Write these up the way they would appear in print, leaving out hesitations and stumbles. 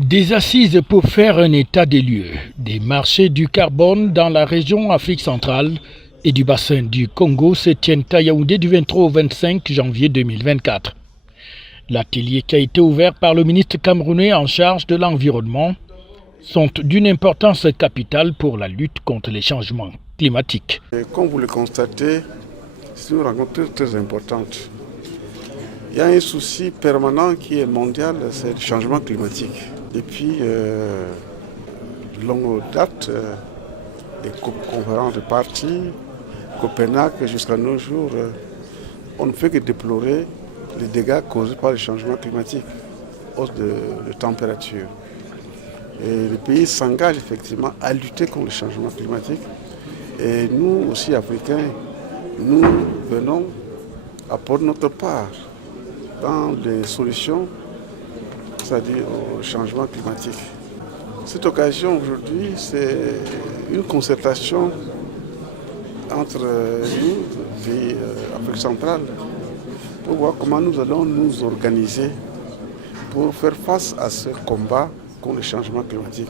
Des assises pour faire un état des lieux des marchés du carbone dans la région Afrique centrale et du bassin du Congo se tiennent à Yaoundé du 23 au 25 janvier 2024. L'atelier qui a été ouvert par le ministre camerounais en charge de l'environnement sont d'une importance capitale pour la lutte contre les changements climatiques. Et comme vous le constatez, c'est une rencontre très importante. Il y a un souci permanent qui est mondial, c'est le changement climatique. Depuis longue date, les conférences de partis, Copenhague jusqu'à nos jours, on ne fait que déplorer les dégâts causés par le changement climatique, hausse de température. Et les pays s'engagent effectivement à lutter contre le changement climatique. Et nous aussi, Africains, nous venons apporter notre part dans les solutions, c'est-à-dire au changement climatique. Cette occasion aujourd'hui, c'est une concertation entre nous, pays Afrique centrale, pour voir comment nous allons nous organiser pour faire face à ce combat contre le changement climatique.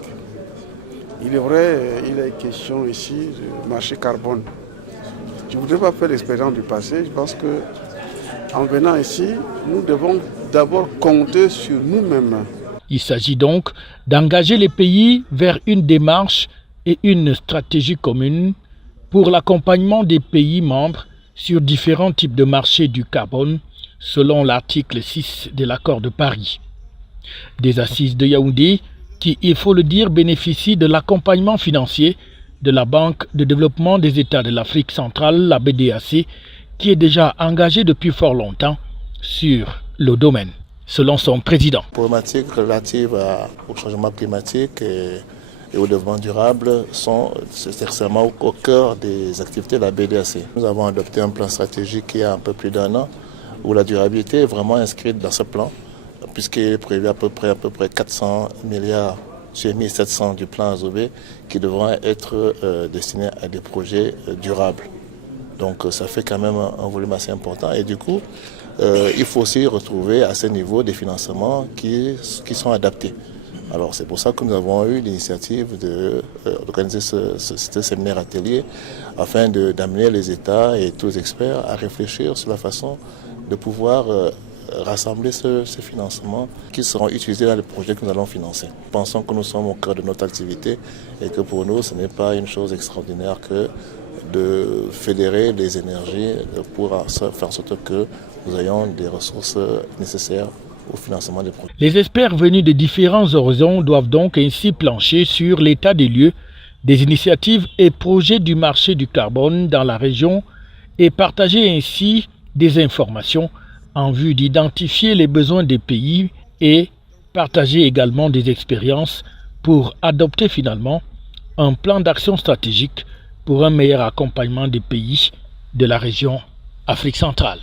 Il est vrai, il est question ici du marché carbone. Je ne voudrais pas faire l'expérience du passé. Je pense qu'en venant ici, nous devons d'abord compter sur nous-mêmes. Il s'agit donc d'engager les pays vers une démarche et une stratégie commune pour l'accompagnement des pays membres sur différents types de marchés du carbone, selon l'article 6 de l'accord de Paris. Des assises de Yaoundé qui, il faut le dire, bénéficient de l'accompagnement financier de la Banque de développement des États de l'Afrique centrale, la BDAC, qui est déjà engagée depuis fort longtemps sur le domaine, selon son président. Les problématiques relatives au changement climatique et au développement durable sont extrêmement au cœur des activités de la BDAC. Nous avons adopté un plan stratégique il y a un peu plus d'1 an où la durabilité est vraiment inscrite dans ce plan, puisqu'il est prévu à peu près 400 milliards sur 1700 du plan Azobé qui devront être destinés à des projets durables. Donc ça fait quand même un volume assez important et du coup, il faut aussi retrouver à ce niveau des financements qui sont adaptés. Alors c'est pour ça que nous avons eu l'initiative d'organiser ce séminaire atelier afin d'amener les États et tous les experts à réfléchir sur la façon de pouvoir rassembler ces financements qui seront utilisés dans les projets que nous allons financer. Nous pensons que nous sommes au cœur de notre activité et que pour nous ce n'est pas une chose extraordinaire que de fédérer les énergies pour faire en sorte que nous ayons des ressources nécessaires au financement des projets. Les experts venus de différents horizons doivent donc ainsi plancher sur l'état des lieux, des initiatives et projets du marché du carbone dans la région et partager ainsi des informations en vue d'identifier les besoins des pays et partager également des expériences pour adopter finalement un plan d'action stratégique pour un meilleur accompagnement des pays de la région Afrique centrale.